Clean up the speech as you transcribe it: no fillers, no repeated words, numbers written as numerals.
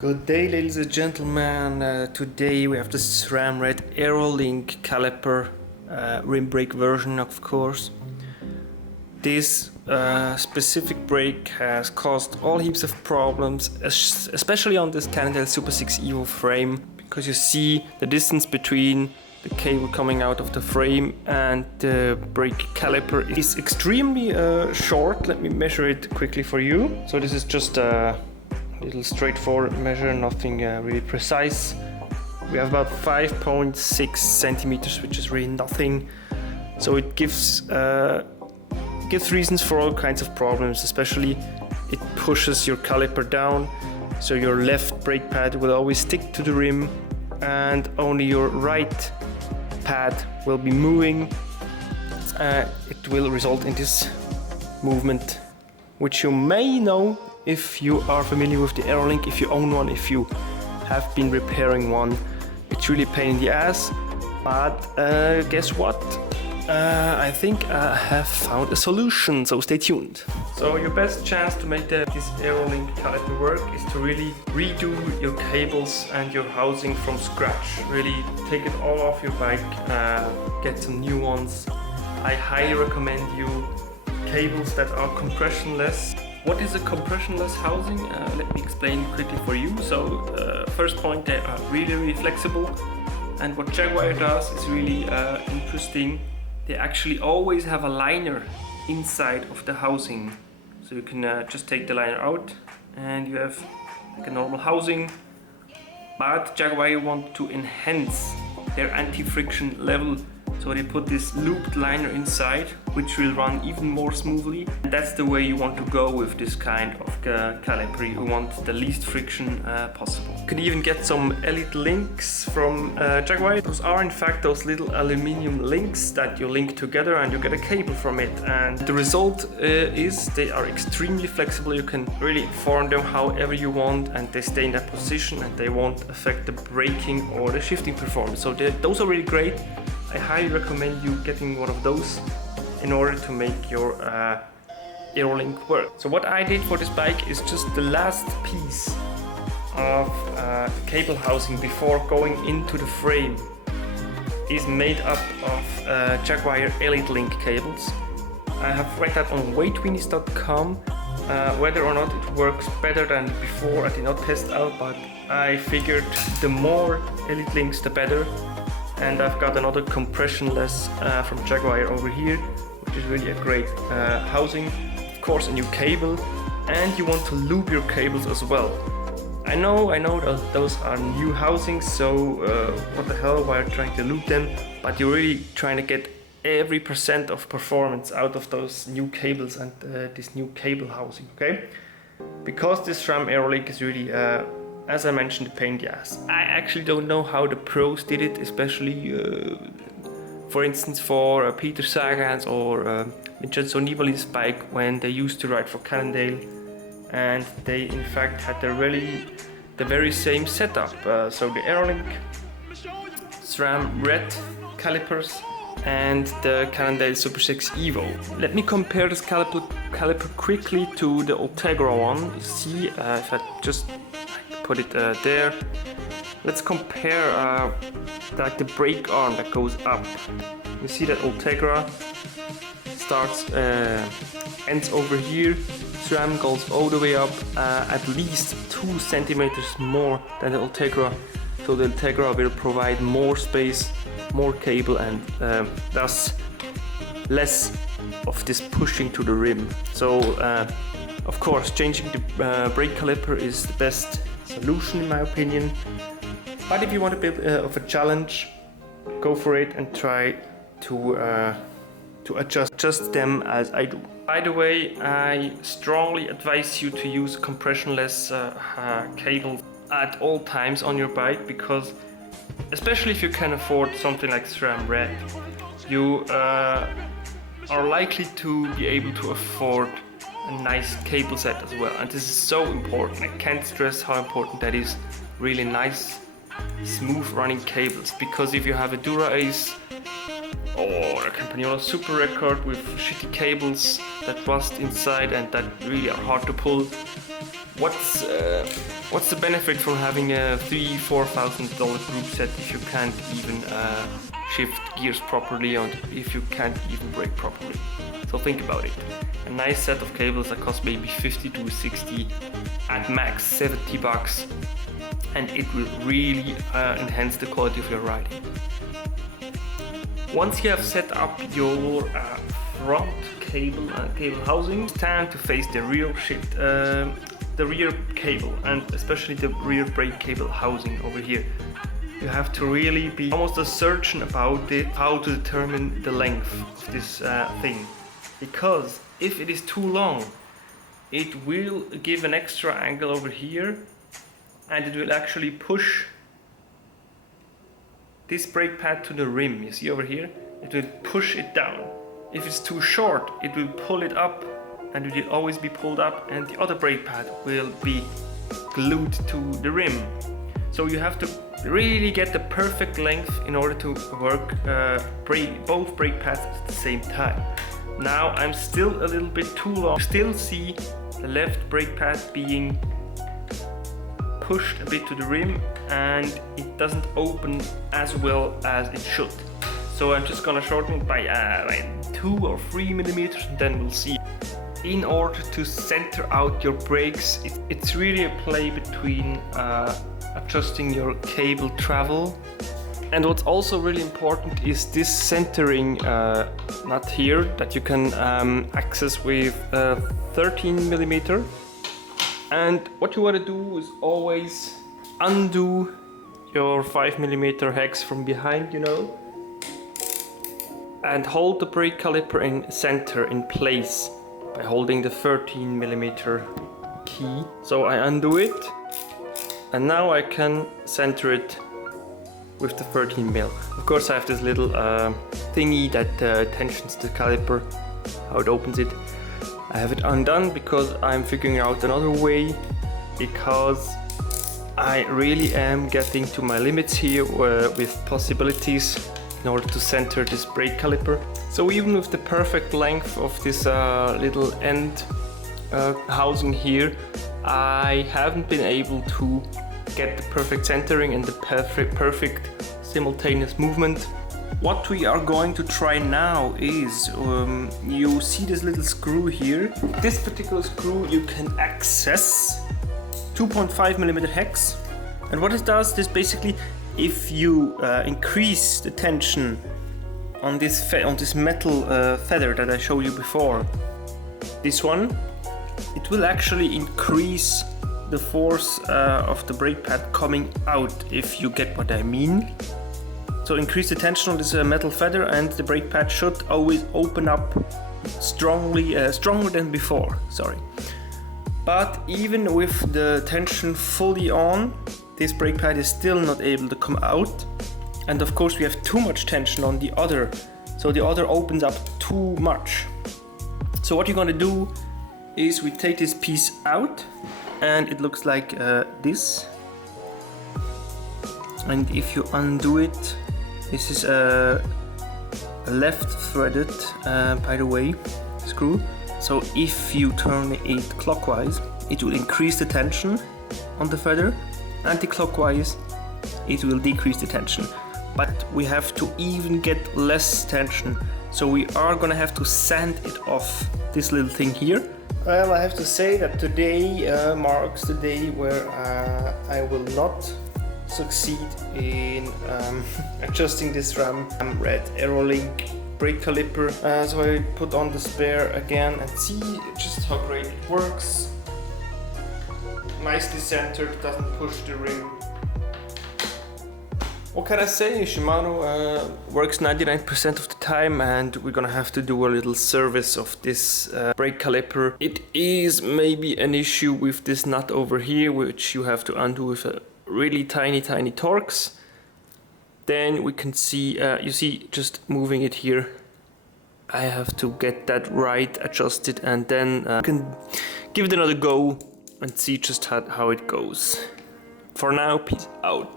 Good day, ladies and gentlemen. Today we have the SRAM Red Aerolink Caliper rim brake version, of course. This specific brake has caused all heaps of problems, especially on this Cannondale Supersix Evo frame, because you see the distance between the cable coming out of the frame and the brake caliper is extremely short. Let me measure it quickly for you. So this is just a little straightforward measure, nothing really precise. We have about 5.6 centimeters, which is really nothing. So it gives reasons for all kinds of problems, especially it pushes your caliper down, so your left brake pad will always stick to the rim and only your right pad will be moving. It will result in this movement, which you may know if you are familiar with the Aerolink, if you own one, if you have been repairing one. It's really a pain in the ass, but guess what? I think I have found a solution, so stay tuned. So your best chance to make this Aerolink caliper work is to really redo your cables and your housing from scratch. Really take it all off your bike, get some new ones. I highly recommend you cables that are compressionless. What is a compressionless housing? Let me explain quickly for you. So first point, they are really flexible, and what Jaguar does is really interesting. They actually always have a liner inside of the housing, so you can just take the liner out and you have like a normal housing. But Jaguar want to enhance their anti-friction level, so they put this looped liner inside, which will run even more smoothly. And that's the way you want to go with this kind of caliper. You want the least friction possible. You can even get some elite links from Jaguar. Those are in fact those little aluminium links that you link together and you get a cable from it. And the result is they are extremely flexible. You can really form them however you want and they stay in that position and they won't affect the braking or the shifting performance. So those are really great. I highly recommend you getting one of those in order to make your Aerolink work. So what I did for this bike is just the last piece of cable housing before going into the frame is made up of Jaguar Elite Link cables. I have read that on weightweenies.com. Whether or not it works better than before, I did not test out, but I figured the more Elite Links the better. And I've got another compressionless from Jaguar over here, which is really a great housing. Of course, a new cable, and you want to lube your cables as well. I know that those are new housings, so what the hell, why are you trying to lube them? But you're really trying to get every % of performance out of those new cables and this new cable housing, okay? Because this SRAM Aerolink is really as I mentioned, a pain in the ass. I actually don't know how the pros did it, especially for instance for Peter Sagan's or Vincenzo Nibali's bike when they used to ride for Cannondale, and they in fact had the very same setup. So the Aerolink, SRAM Red calipers and the Cannondale Supersix Evo. Let me compare this caliper quickly to the Ultegra one. You see, if I just put it there. Let's compare like the brake arm that goes up. You see that Ultegra starts, ends over here. SRAM goes all the way up, at least 2 centimeters more than the Ultegra. So the Ultegra will provide more space, more cable, and thus less of this pushing to the rim. So of course, changing the brake caliper is the best solution in my opinion, but if you want a bit of a challenge, go for it and try to adjust them as I do. By the way, I strongly advise you to use compressionless cables at all times on your bike, because especially if you can afford something like SRAM Red, you are likely to be able to afford a nice cable set as well, and this is so important. I can't stress how important that is. Really nice, smooth running cables, because if you have a Dura Ace or a Campagnola Super Record with shitty cables that rust inside and that really are hard to pull, What's the benefit for having a $3,000-4,000 group set if you can't even shift gears properly and if you can't even brake properly? So think about it. A nice set of cables that costs maybe 50 to 60, at max 70 bucks, and it will really enhance the quality of your riding. Once you have set up your front cable housing, it's time to face the real shit. The rear cable, and especially the rear brake cable housing over here. You have to really be almost a surgeon about it, how to determine the length of this thing. Because if it is too long, it will give an extra angle over here, and it will actually push this brake pad to the rim. You see over here? It will push it down. If it's too short, it will pull it up, and it will always be pulled up, and the other brake pad will be glued to the rim. So you have to really get the perfect length in order to work both brake pads at the same time. Now I'm still a little bit too long. Still see the left brake pad being pushed a bit to the rim, and it doesn't open as well as it should. So I'm just gonna shorten it by 2 or 3 millimeters, and then we'll see. In order to center out your brakes, it's really a play between adjusting your cable travel. And what's also really important is this centering nut here that you can access with 13 millimeter. And what you want to do is always undo your 5 millimeter hex from behind, you know, and hold the brake caliper in center, in place, by holding the 13 millimeter key. So I undo it, and now I can center it with the 13 mil. Of course I have this little thingy that tensions the caliper, how it opens it. I have it undone because I'm figuring out another way, because I really am getting to my limits here with possibilities in order to center this brake caliper. So even with the perfect length of this little end housing here, I haven't been able to get the perfect centering and the perfect simultaneous movement. What we are going to try now is, you see this little screw here. This particular screw you can access 2.5 millimeter hex, and what it does is basically, if you increase the tension on this metal feather that I showed you before, this one, it will actually increase the force of the brake pad coming out, if you get what I mean. So increase the tension on this metal feather, and the brake pad should always open up stronger than before, sorry. But even with the tension fully on, this brake pad is still not able to come out. And of course we have too much tension on the other, so the other opens up too much. So what you're gonna do is we take this piece out, and it looks like this. And if you undo it, this is a left threaded, by the way, screw. So if you turn it clockwise, it will increase the tension on the feather. Anti-clockwise, it will decrease the tension. But we have to even get less tension. So we are gonna have to sand it off, this little thing here. Well, I have to say that today marks the day where I will not succeed in adjusting this SRAM red Aerolink brake caliper. So I put on the spare again and see just how great it works. Nicely centered, doesn't push the rim. What can I say? Shimano works 99% of the time, and we're gonna have to do a little service of this brake caliper. It is maybe an issue with this nut over here, which you have to undo with a really tiny torques. Then we can see, you see, just moving it here, I have to get that right adjusted, and then we can give it another go and see just how it goes. For now, peace out.